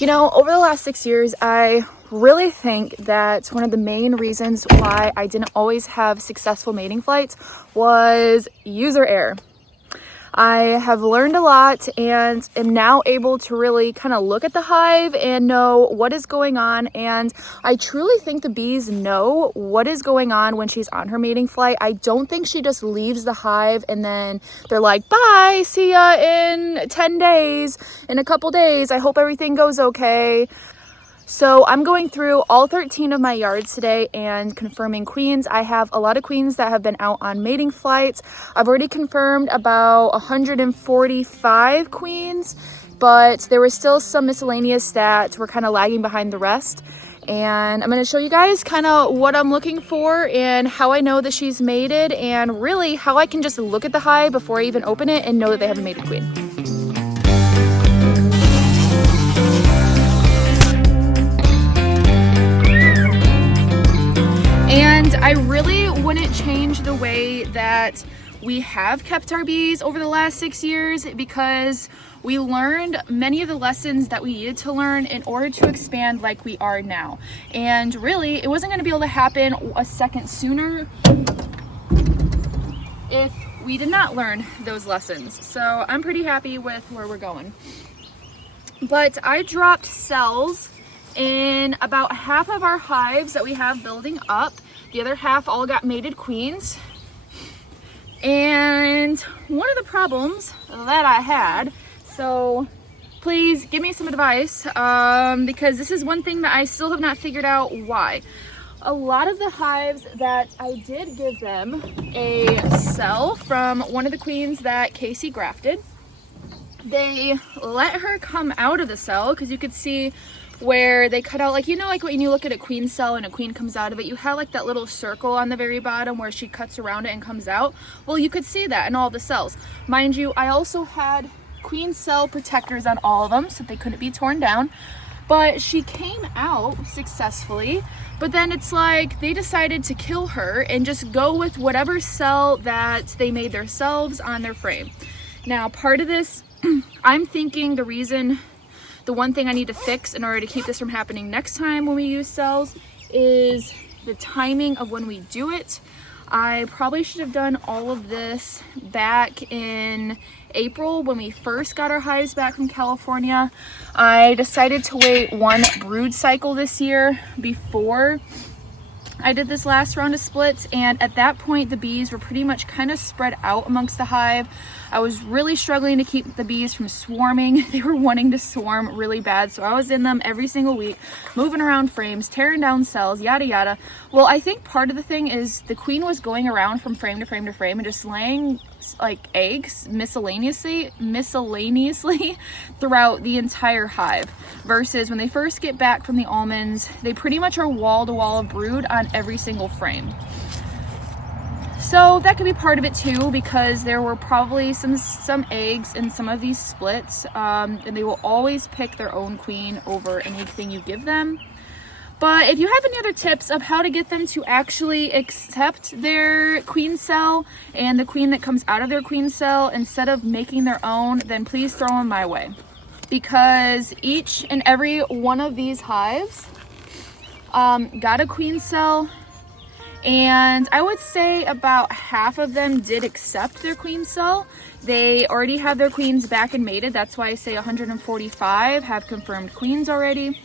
You know, over the last 6 years, I really think that one of the main reasons why I didn't always have successful mating flights was user error. I have learned a lot and am now able to really kind of look at the hive and know what is going on. And I truly think the bees know what is going on when she's on her mating flight. I don't think she just leaves the hive and then they're like, bye, see ya in 10 days, in a couple days. I hope everything goes okay. So I'm going through all 13 of my yards today and confirming queens. I have a lot of queens that have been out on mating flights. I've already confirmed about 145 queens, but there were still some miscellaneous that were kind of lagging behind the rest. And I'm going to show you guys kind of what I'm looking for and how I know that she's mated, and really how I can just look at the hive before I even open it and know that they have a mated queen. And I really wouldn't change the way that we have kept our bees over the last 6 years, because we learned many of the lessons that we needed to learn in order to expand like we are now. And really, it wasn't going to be able to happen a second sooner if we did not learn those lessons. So I'm pretty happy with where we're going. But I dropped cells in about half of our hives that we have building up. The other half all got mated queens. And one of the problems that I had, so please give me some advice, because this is one thing that I still have not figured out why. A lot of the hives that I did give them a cell from one of the queens that Casey grafted, they let her come out of the cell, because you could see where they cut out, like, you know, like when you look at a queen cell and a queen comes out of it, you have like that little circle on the very bottom where she cuts around it and comes out. Well, you could see that in all the cells. Mind you, I also had queen cell protectors on all of them so they couldn't be torn down. But she came out successfully, but then it's like they decided to kill her and just go with whatever cell that they made themselves on their frame. Now, part of this, I'm thinking the one thing I need to fix in order to keep this from happening next time when we use cells is the timing of when we do it. I probably should have done all of this back in April when we first got our hives back from California. I decided to wait one brood cycle this year before I did this last round of splits, and at that point the bees were pretty much kind of spread out amongst the hive. I was really struggling to keep the bees from swarming. They were wanting to swarm really bad, so I was in them every single week, moving around frames, tearing down cells, yada yada. Well, I think part of the thing is the queen was going around from frame to frame to frame and just laying like eggs miscellaneously throughout the entire hive, versus when they first get back from the almonds, they pretty much are wall to wall of brood on every single frame. So that could be part of it too, because there were probably some eggs in some of these splits, and they will always pick their own queen over anything you give them. But if you have any other tips of how to get them to actually accept their queen cell and the queen that comes out of their queen cell instead of making their own, then please throw them my way. Because each and every one of these hives got a queen cell, and I would say about half of them did accept their queen cell. They already have their queens back and mated. That's why I say 145 have confirmed queens already.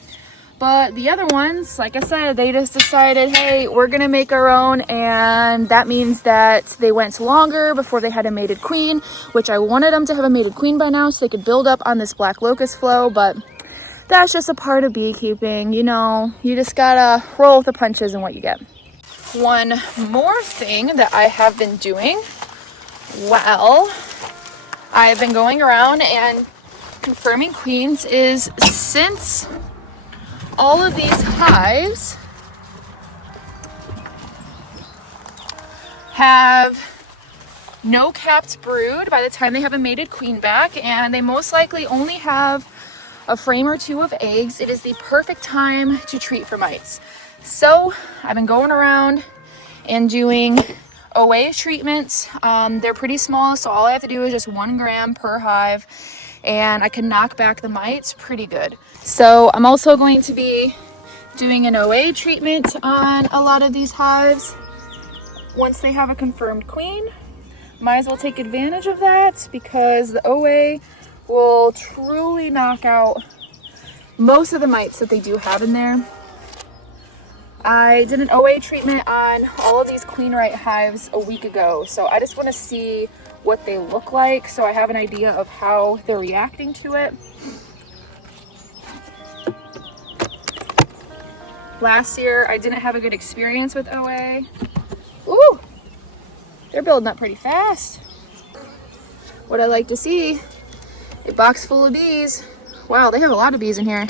But the other ones, like I said, they just decided, hey, we're gonna make our own, and that means that they went longer before they had a mated queen, which I wanted them to have a mated queen by now so they could build up on this black locust flow, but that's just a part of beekeeping. You know, you just gotta roll with the punches and what you get. One more thing that I have been doing, well, I've been going around and confirming queens, is since all of these hives have no capped brood by the time they have a mated queen back, and they most likely only have a frame or two of eggs, it is the perfect time to treat for mites. So I've been going around and doing OA treatments. They're pretty small, so all I have to do is just 1 gram per hive. and I can knock back the mites pretty good. So I'm also going to be doing an OA treatment on a lot of these hives once they have a confirmed queen. Might as well take advantage of that because the OA will truly knock out most of the mites that they do have in there. I did an OA treatment on all of these queenright hives a week ago, so I just want to see what they look like so I have an idea of how they're reacting to it. Last year I didn't have a good experience with OA. Ooh, they're building up pretty fast. What I like to see, a box full of bees. Wow, they have a lot of bees in here.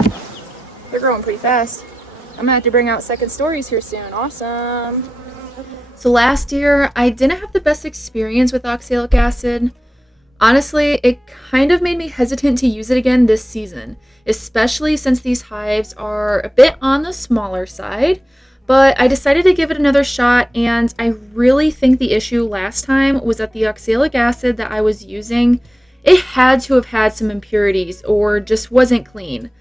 They're growing pretty fast. I'm gonna have to bring out second stories here soon. Awesome. So last year, I didn't have the best experience with oxalic acid. Honestly, it kind of made me hesitant to use it again this season, especially since these hives are a bit on the smaller side. But I decided to give it another shot, and I really think the issue last time was that the oxalic acid that I was using, it had to have had some impurities or just wasn't clean.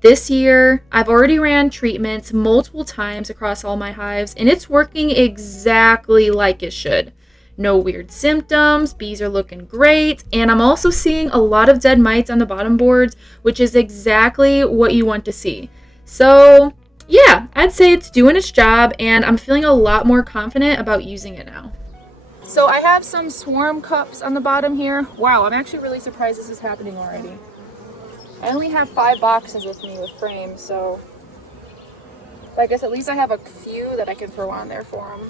This year, I've already ran treatments multiple times across all my hives, and it's working exactly like it should. No weird symptoms, bees are looking great, and I'm also seeing a lot of dead mites on the bottom boards, which is exactly what you want to see. So yeah, I'd say it's doing its job, and I'm feeling a lot more confident about using it now. So I have some swarm cups on the bottom here. Wow, I'm actually really surprised this is happening already. I only have 5 boxes with me with frames, so I guess at least I have a few that I can throw on there for them.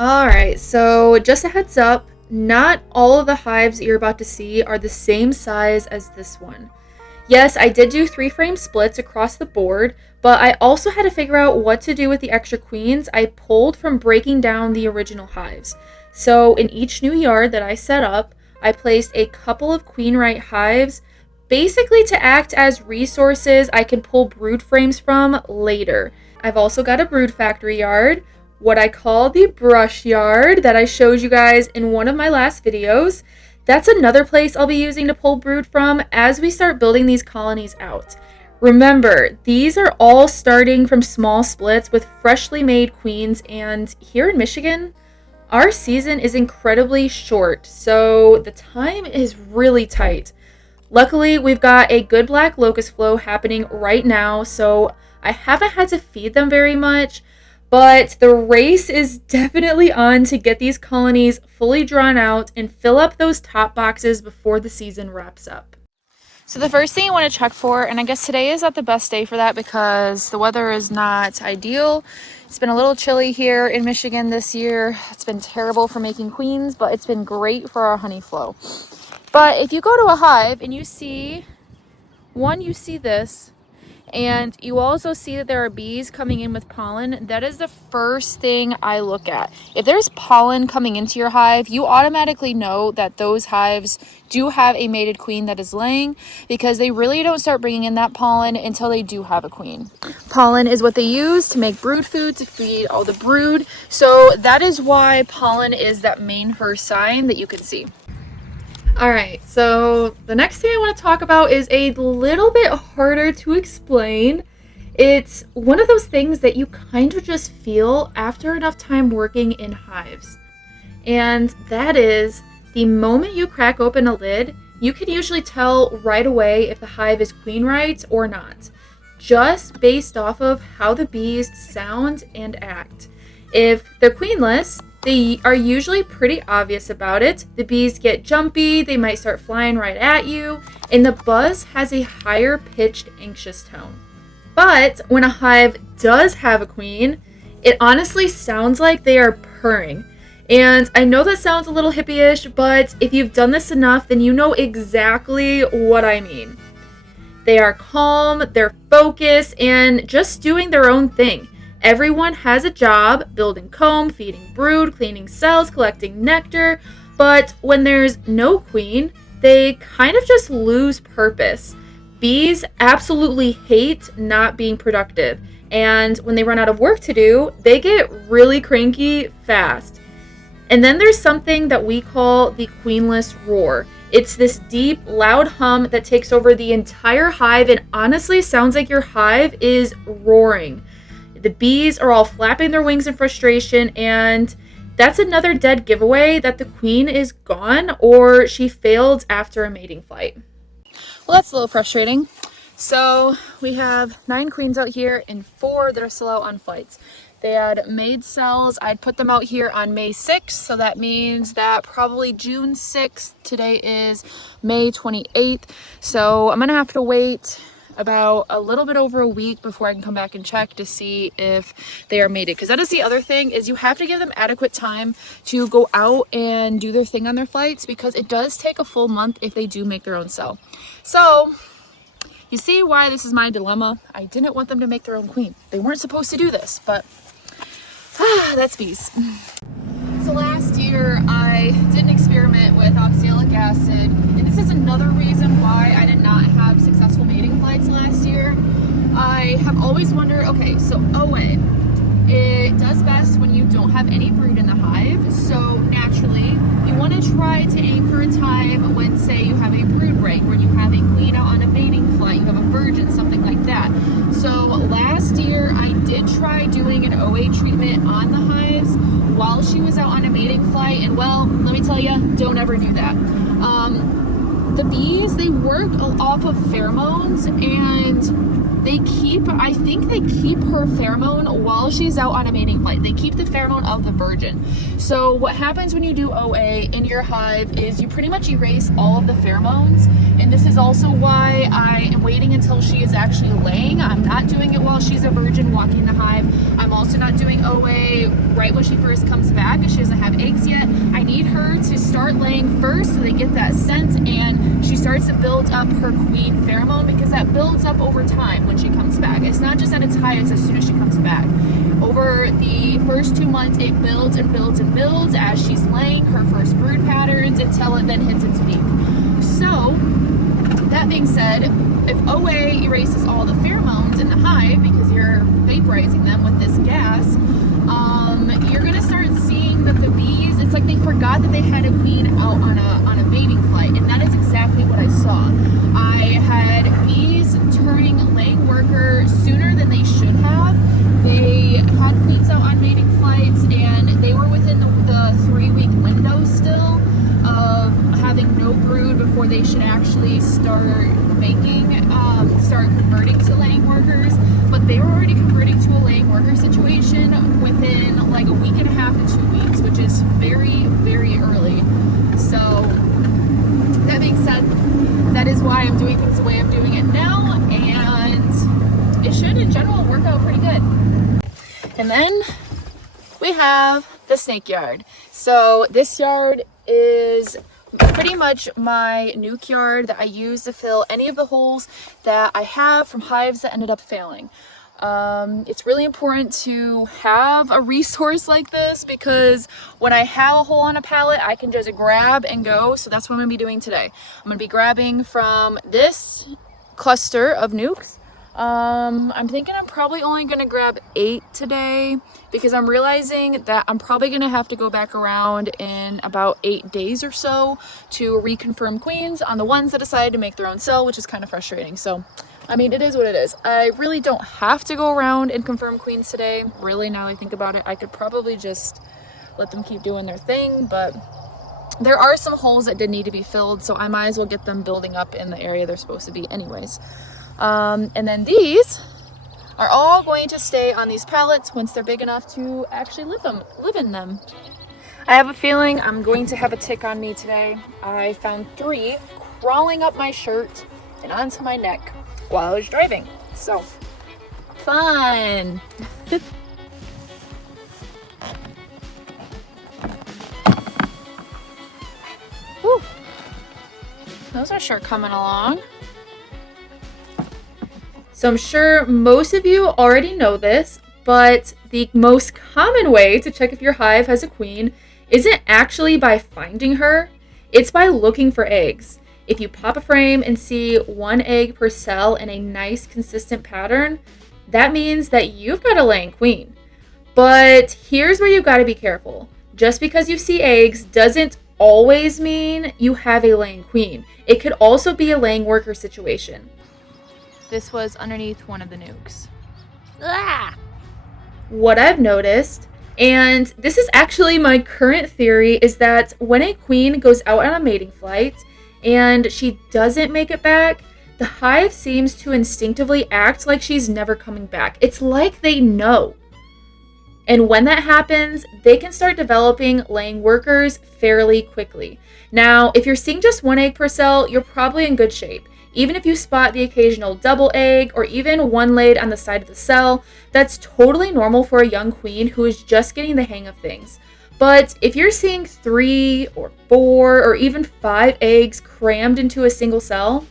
Alright, so just a heads up, not all of the hives that you're about to see are the same size as this one. Yes, I did do 3-frame splits across the board, but I also had to figure out what to do with the extra queens I pulled from breaking down the original hives. So in each new yard that I set up, I placed a couple of queenright hives, basically to act as resources I can pull brood frames from later. I've also got a brood factory yard, what I call the brush yard that I showed you guys in one of my last videos. That's another place I'll be using to pull brood from as we start building these colonies out. Remember, these are all starting from small splits with freshly made queens, and here in Michigan, our season is incredibly short, so the time is really tight. Luckily, we've got a good black locust flow happening right now, so I haven't had to feed them very much, but the race is definitely on to get these colonies fully drawn out and fill up those top boxes before the season wraps up. So the first thing you want to check for, and I guess today is not the best day for that because the weather is not ideal. It's been a little chilly here in Michigan this year. It's been terrible for making queens, but it's been great for our honey flow. But if you go to a hive and you see this, and you also see that there are bees coming in with pollen, that is the first thing I look at. If there's pollen coming into your hive, you automatically know that those hives do have a mated queen that is laying, because they really don't start bringing in that pollen until they do have a queen. Pollen is what they use to make brood food, to feed all the brood. So that is why pollen is that main first sign that you can see. Alright, so the next thing I want to talk about is a little bit harder to explain. It's one of those things that you kind of just feel after enough time working in hives. And that is, the moment you crack open a lid, you can usually tell right away if the hive is queenright or not, just based off of how the bees sound and act. If they're queenless, they are usually pretty obvious about it. The bees get jumpy, they might start flying right at you, and the buzz has a higher pitched anxious tone. But when a hive does have a queen, it honestly sounds like they are purring. And I know that sounds a little hippie-ish, but if you've done this enough, then you know exactly what I mean. They are calm, they're focused, and just doing their own thing. Everyone has a job, building comb, feeding brood, cleaning cells, collecting nectar, but when there's no queen, they kind of just lose purpose. Bees absolutely hate not being productive, and when they run out of work to do, they get really cranky fast. And then there's something that we call the queenless roar. It's this deep, loud hum that takes over the entire hive and honestly sounds like your hive is roaring. The bees are all flapping their wings in frustration, and that's another dead giveaway that the queen is gone or she failed after a mating flight. Well, that's a little frustrating. So we have 9 queens out here and 4 that are still out on flights. They had made cells. I'd put them out here on May 6th, so that means that probably June 6th. Today is May 28th, so I'm gonna have to wait about a little bit over a week before I can come back and check to see if they are mated, because that is the other thing, is you have to give them adequate time to go out and do their thing on their flights, because it does take a full month if they do make their own cell. So you see why this is my dilemma. I didn't want them to make their own queen. They weren't supposed to do this, but that's bees. So last year I did an experiment with oxalic acid, and this is another reason why I did not have successful mating flights last year. I have always wondered, okay, so OA, it does best when you don't have any brood in the hive, so naturally you want to try to aim for a time when, say, you have a brood break, when you have a queen out on a mating flight, you have a virgin, something like that. So last year I did try doing an OA treatment on the hives while she was out on a mating flight, and well, let me tell you, don't ever do that. The bees, they work off of pheromones, and I think they keep her pheromone while she's out on a mating flight. They keep the pheromone of the virgin. So what happens when you do OA in your hive is you pretty much erase all of the pheromones. And this is also why I am waiting until she is actually laying. I'm not doing it while she's a virgin walking the hive. I'm also not doing OA right when she first comes back, because she doesn't have eggs yet. I need her to start laying first so they get that scent and she starts to build up her queen pheromone, because that builds up over time when she comes back. It's not just at its highest as soon as she comes back. Over the first 2 months, it builds and builds and builds as she's laying her first brood patterns until it then hits its peak. So that being said, if OA erases all the pheromones in the hive because you're vaporizing them with this gas, you're gonna start seeing that the bees, it's like they forgot that they had a queen out on a mating flight, and that is exactly what I saw. I had bees turning laying worker sooner than they should have. They had queens out on mating flights, and they were within the 3-week window still of having no brood before they should actually start converting to laying workers. But they were already converting to a laying worker situation within like a week and a half to 2 weeks, which is very, very early. So that being said, that is why I'm doing things the way I'm doing it now, and it should in general work out pretty good. And then we have the snake yard. So this yard is pretty much my nuke yard that I use to fill any of the holes that I have from hives that ended up failing. It's really important to have a resource like this, because when I have a hole on a pallet, I can just grab and go. So that's what I'm gonna be doing today. I'm gonna be grabbing from this cluster of nukes. I'm thinking I'm probably only gonna grab 8 today, because I'm realizing that I'm probably gonna have to go back around in about 8 days or so to reconfirm queens on the ones that decided to make their own cell, which is kind of frustrating. So I mean, it is what it is. I really don't have to go around and confirm queens today. Really, now I think about it, I could probably just let them keep doing their thing, but there are some holes that did need to be filled, so I might as well get them building up in the area they're supposed to be anyways. And then these are all going to stay on these pallets once they're big enough to actually live in them. I have a feeling I'm going to have a tick on me today. I found 3 crawling up my shirt and onto my neck while I was driving. So, fun! Whew. Those are sure coming along. So I'm sure most of you already know this, but the most common way to check if your hive has a queen isn't actually by finding her, it's by looking for eggs. If you pop a frame and see 1 egg per cell in a nice consistent pattern, that means that you've got a laying queen. But here's where you've got to be careful. Just because you see eggs doesn't always mean you have a laying queen. It could also be a laying worker situation. This was underneath one of the nukes. Ah! What I've noticed, and this is actually my current theory, is that when a queen goes out on a mating flight and she doesn't make it back, the hive seems to instinctively act like she's never coming back. It's like they know. And when that happens, they can start developing laying workers fairly quickly. Now, if you're seeing just one egg per cell, you're probably in good shape. Even if you spot the occasional double egg or even one laid on the side of the cell, that's totally normal for a young queen who is just getting the hang of things. But if you're seeing 3 or 4 or even 5 eggs crammed into a single cell,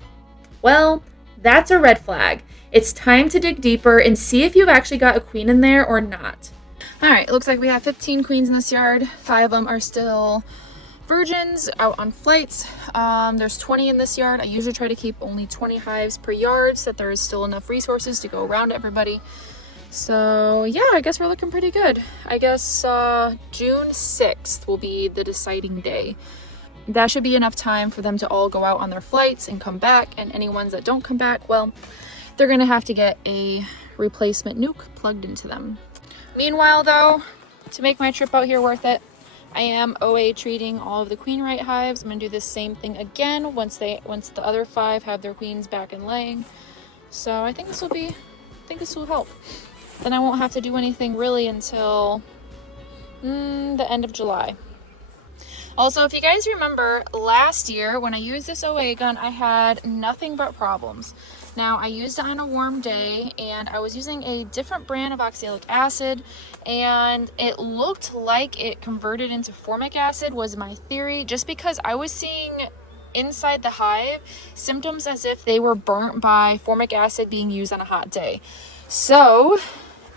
well, that's a red flag. It's time to dig deeper and see if you've actually got a queen in there or not. All right, it looks like we have 15 queens in this yard. 5 of them are still virgins out on flights. There's 20 in this yard. I usually try to keep only 20 hives per yard so that there is still enough resources to go around everybody. So yeah, I guess we're looking pretty good. I guess June 6th will be the deciding day. That should be enough time for them to all go out on their flights and come back, and any ones that don't come back, well, they're gonna have to get a replacement nuke plugged into them. Meanwhile though, to make my trip out here worth it, I am OA treating all of the queenright hives. I'm gonna do this same thing again once the other 5 have their queens back and laying. So I think this will help. Then I won't have to do anything really until the end of July. Also, if you guys remember last year when I used this OA gun, I had nothing but problems. Now, I used it on a warm day and I was using a different brand of oxalic acid, and it looked like it converted into formic acid, was my theory, just because I was seeing inside the hive symptoms as if they were burnt by formic acid being used on a hot day. So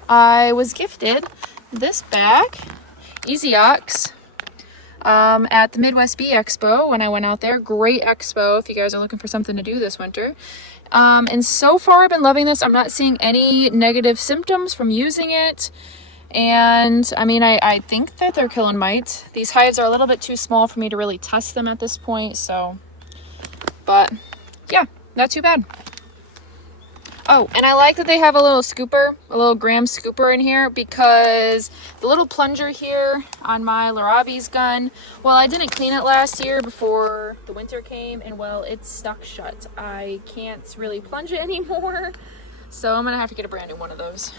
I was gifted this bag, Easy Ox, at the Midwest Bee Expo when I went out there. Great expo if you guys are looking for something to do this winter. And so far I've been loving this. I'm not seeing any negative symptoms from using it. And I mean, I think that they're killing mites. These hives are a little bit too small for me to really test them at this point. So, but yeah, not too bad. Oh, and I like that they have a little scooper, a little gram scooper in here, because the little plunger here on my Larabi's gun, well, I didn't clean it last year before the winter came, and well, it's stuck shut. I can't really plunge it anymore, so I'm gonna have to get a brand new one of those.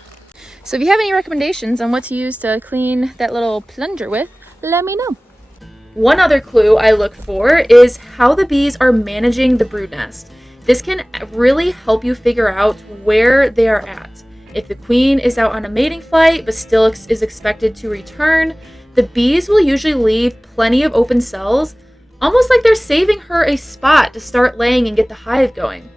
So if you have any recommendations on what to use to clean that little plunger with, let me know. One other clue I look for is how the bees are managing the brood nest. This can really help you figure out where they are at. If the queen is out on a mating flight but still is expected to return, the bees will usually leave plenty of open cells, almost like they're saving her a spot to start laying and get the hive going.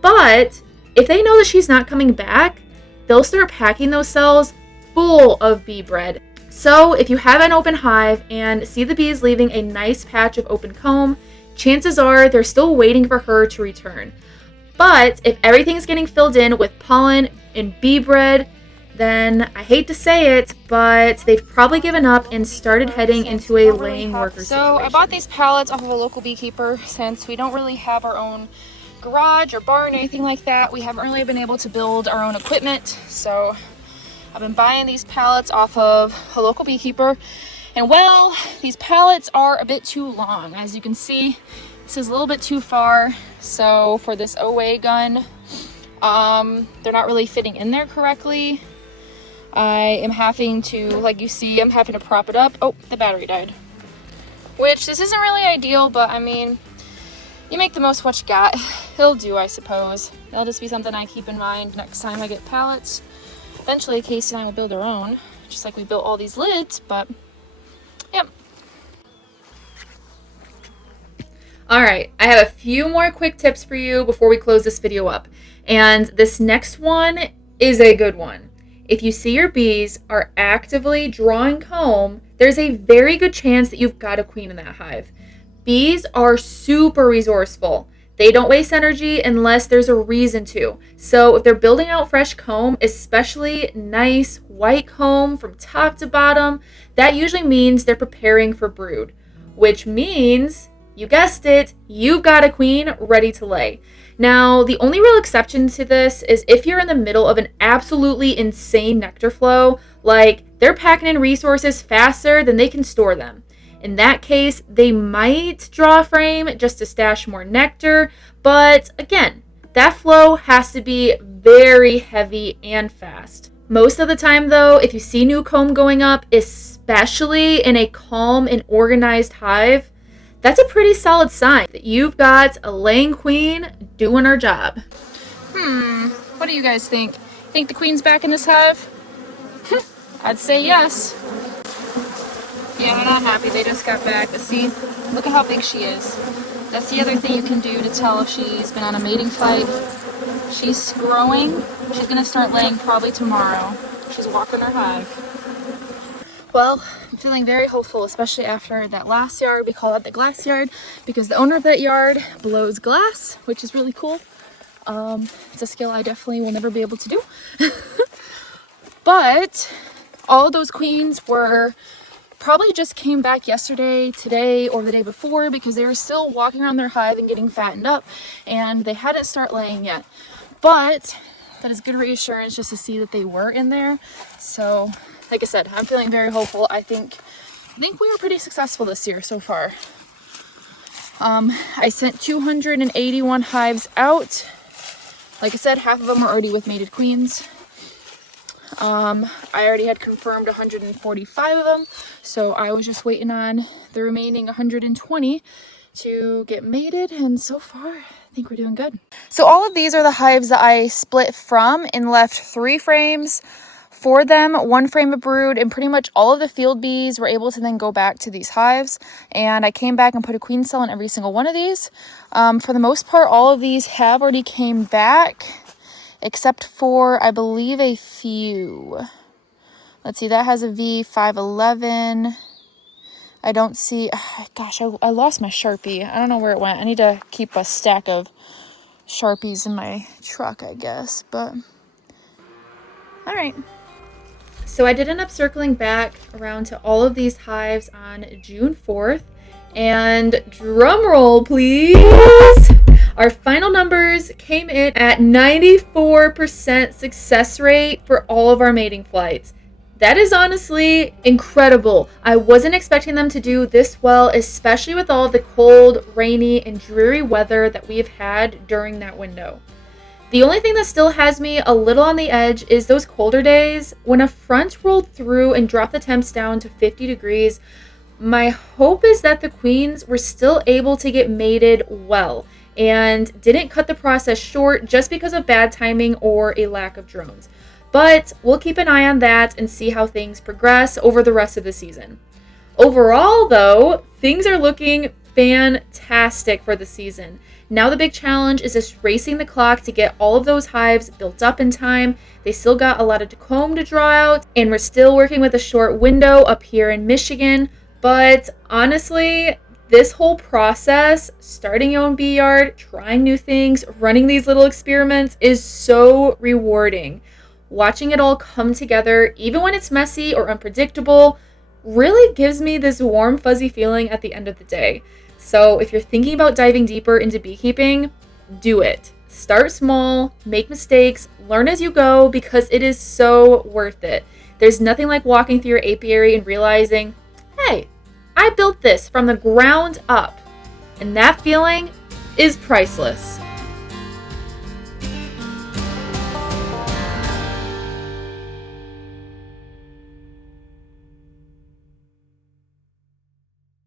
But if they know that she's not coming back, they'll start packing those cells full of bee bread. So if you have an open hive and see the bees leaving a nice patch of open comb, chances are they're still waiting for her to return. But if everything's getting filled in with pollen and bee bread, then I hate to say it, but they've probably given up and started heading into a laying worker situation. So I bought these pallets off of a local beekeeper. Since we don't really have our own garage or barn or anything like that, we haven't really been able to build our own equipment. So I've been buying these pallets off of a local beekeeper. And well, these pallets are a bit too long. As you can see, this is a little bit too far. So for this OA gun, they're not really fitting in there correctly. I am having to, like you see, I'm having to prop it up. Oh, the battery died. Which, this isn't really ideal, but I mean, you make the most of what you got. It'll do, I suppose. That'll just be something I keep in mind next time I get pallets. Eventually, Casey and I will build our own, just like we built all these lids, but yep. All right, I have a few more quick tips for you before we close this video up. And this next one is a good one. If you see your bees are actively drawing comb, there's a very good chance that you've got a queen in that hive. Bees are super resourceful. They don't waste energy unless there's a reason to. So if they're building out fresh comb, especially nice white comb from top to bottom, that usually means they're preparing for brood. which means, you guessed it, you've got a queen ready to lay. Now, the only real exception to this is if you're in the middle of an absolutely insane nectar flow, like they're packing in resources faster than they can store them. In that case, they might draw a frame just to stash more nectar, but again, that flow has to be very heavy and fast. Most of the time though, if you see new comb going up, especially in a calm and organized hive, that's a pretty solid sign that you've got a laying queen doing her job. What do you guys think? Think the queen's back in this hive? I'd say yes. Yeah, they're not happy. They just got back. But see, look at how big she is. That's the other thing you can do to tell if she's been on a mating flight. She's growing. She's going to start laying probably tomorrow. She's walking her hive. Well, I'm feeling very hopeful, especially after that last yard. We call it the glass yard because the owner of that yard blows glass, which is really cool. It's a skill I definitely will never be able to do. But all of those queens were probably just came back yesterday, today, or the day before because they were still walking around their hive and getting fattened up, and they hadn't started laying yet. But that is good reassurance just to see that they were in there. So like I said, I'm feeling very hopeful. I think we were pretty successful this year so far. I sent 281 hives out. Like I said, half of them are already with mated queens. I already had confirmed 145 of them, so I was just waiting on the remaining 120 to get mated, and so far I think we're doing good. So all of these are the hives that I split from and left 3 frames for them, 1 frame of brood, and pretty much all of the field bees were able to then go back to these hives. And I came back and put a queen cell in every single one of these. For the most part, all of these have already came back, except for, I believe, a few. Let's see, that has a V511. I don't see, gosh, I lost my Sharpie. I don't know where it went. I need to keep a stack of Sharpies in my truck, I guess, but all right. So I did end up circling back around to all of these hives on June 4th, and drum roll please, our final numbers came in at 94% success rate for all of our mating flights. That is honestly incredible. I wasn't expecting them to do this well, especially with all the cold, rainy, and dreary weather that we've had during that window. The only thing that still has me a little on the edge is those colder days. When a front rolled through and dropped the temps down to 50 degrees, my hope is that the queens were still able to get mated well and didn't cut the process short just because of bad timing or a lack of drones. But we'll keep an eye on that and see how things progress over the rest of the season. Overall, though, things are looking fantastic for the season. Now the big challenge is just racing the clock to get all of those hives built up in time. They still got a lot of comb to draw out, and we're still working with a short window up here in Michigan. But honestly, this whole process, starting your own bee yard, trying new things, running these little experiments is so rewarding. Watching it all come together, even when it's messy or unpredictable, really gives me this warm, fuzzy feeling at the end of the day. So if you're thinking about diving deeper into beekeeping, do it. Start small, make mistakes, learn as you go, because it is so worth it. There's nothing like walking through your apiary and realizing, hey, I built this from the ground up. And that feeling is priceless.